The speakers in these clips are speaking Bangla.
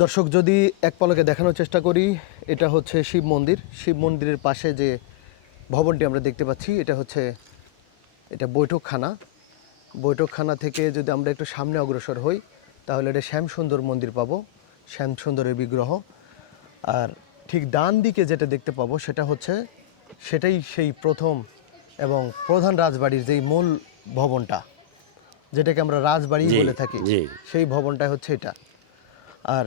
দর্শক যদি এক পলকে দেখানোর চেষ্টা করি এটা হচ্ছে শিব মন্দির। শিব মন্দিরের পাশে যে ভবনটি আমরা দেখতে পাচ্ছি এটা হচ্ছে এটা বৈঠকখানা। বৈঠকখানা থেকে যদি আমরা একটু সামনে অগ্রসর হই তাহলে এটা শ্যামসুন্দর মন্দির পাবো শ্যামসুন্দরের বিগ্রহ। আর ঠিক ডান দিকে যেটা দেখতে পাবো সেটা হচ্ছে সেটাই সেই প্রথম এবং প্রধান রাজবাড়ির যেই মূল ভবনটা যেটাকে আমরা রাজবাড়ি বলে থাকি। সেই ভবনটা হচ্ছে এটা। আর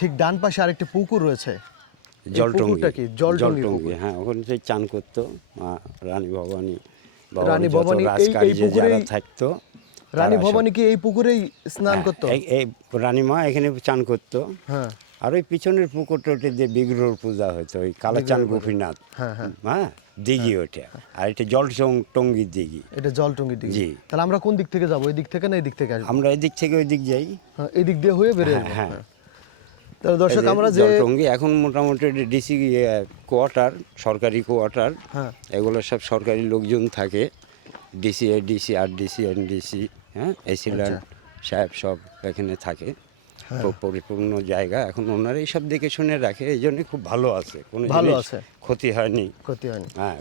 ঠিক ডান পাশে আরেকটি পুকুর রয়েছে। এই জলটঙ্গি। কি? জলটঙ্গি হ্যাঁ ওখানে সেই চান করতো রানী ভবানী রানী ভবানী এই- এই থাকতো রানী ভবানী কি এই পুকুরেই স্নান হ্যাঁ, করতো? এই- এই রানীমা এখানে চান করতো হ্যাঁ। আর ওই পিছনের পুকুরটা যে বিগ্রহ পূজা হতো ওই কালাচান গোপীনাথ হ্যাঁ, হ্যাঁ। দিঘি ওটা। আর এটা জল টঙ্গির দিঘি। এটা জলটঙ্গি দিকে জি। তাহলে আমরা কোন দিক থেকে যাব? এই দিক থেকে না এই দিক থেকে আসব? আমরা এদিক থেকে ওই দিক যাই। এই দিক দিয়ে হয়ে বেরিয়ে। হ্যাঁ। তাহলে দর্শক আমরা যে জলটঙ্গি এখন মোটামুটি ডিসি কোয়ার্টার সরকারি কোয়ার্টার হ্যাঁ। এগুলো সব সরকারি লোকজন থাকে। ডিসি ডিসি আর ডিসি এন ডিসি হ্যাঁ? এসিল্যান্ড সাহেব সব এখানে থাকে। খুব পরিপূর্ণ জায়গা। এখন ওনারা এইসব দেখে শুনে রাখে এই জন্য খুব ভালো আছে। কোনো ভালো আছে। ক্ষতি হয়নি। ক্ষতি হয়নি। হ্যাঁ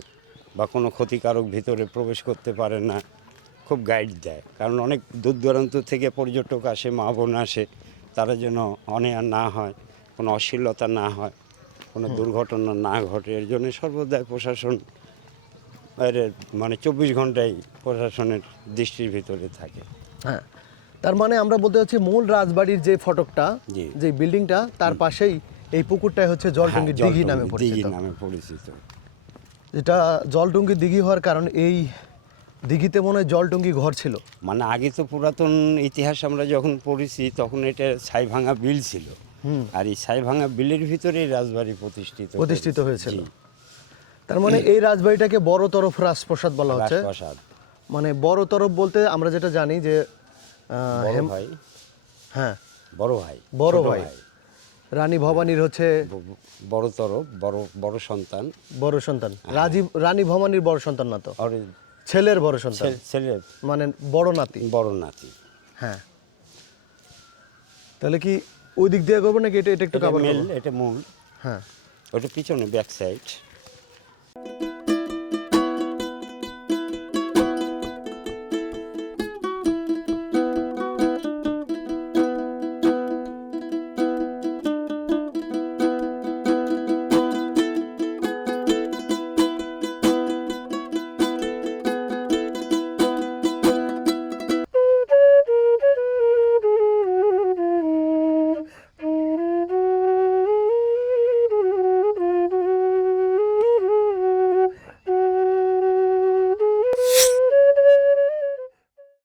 বা কোনো ক্ষতিকারক ভিতরে প্রবেশ করতে পারে না। খুব গাইড দেয়। কারণ অনেক দূর দূরান্ত থেকে পর্যটক আসে মা বোন আসে। তারা যেন অনেয়া না হয় কোনো অশ্লীলতা না হয় কোনো দুর্ঘটনা না ঘটে এর জন্য সর্বদাই প্রশাসন এর মানে চব্বিশ ঘন্টাই প্রশাসনের দৃষ্টির ভিতরে থাকে। হ্যাঁ তার মানে আমরা বলতে চাচ্ছি মূল রাজবাড়ির যে ফটকটা। যে বিল্ডিংটা তার পাশেই এই পুকুরটাই হচ্ছে জলটঙ্গি হ্যাঁ, দিঘি নামে পরিচিত। নামে পরিচিত। যেটা জলটঙ্গি দিঘি হওয়ার কারণ এই দিঘিতে মনে হয় জলটঙ্গি ঘর ছিল। মানে আগে তো পুরাতন ইতিহাস আমরা যখন পড়েছি তখন এটা ছাই ভাঙা বিল ছিল। আর এই ছাই ভাঙা বিলের ভিতরেই রাজবাড়ি প্রতিষ্ঠিত প্রতিষ্ঠিত হয়েছিল। তার মানে এই রাজবাড়িটাকে বড় তরফ রাজপ্রসাদ বলা হচ্ছে। মানে বড় তরফ বলতে আমরা যেটা জানি যে ভাই। হ্যাঁ। বড় ভাই। বড় ভাই। রানী ভবানীর হচ্ছে বড় তরফ বড় বড় সন্তান। বড় সন্তান। রাজীব রানী ভবানীর বড় সন্তান না তো? ছেলের বড় সন্তান? ছেলের। ছেলে মানে বড় নাতি? বড় নাতি। হ্যাঁ। তাহলে কি ওই দিক দিয়ে করব নাকি এটা এটা একটু কাভার মেল এটা মূল। হ্যাঁ। ওটা পিছনে ব্যাক সাইড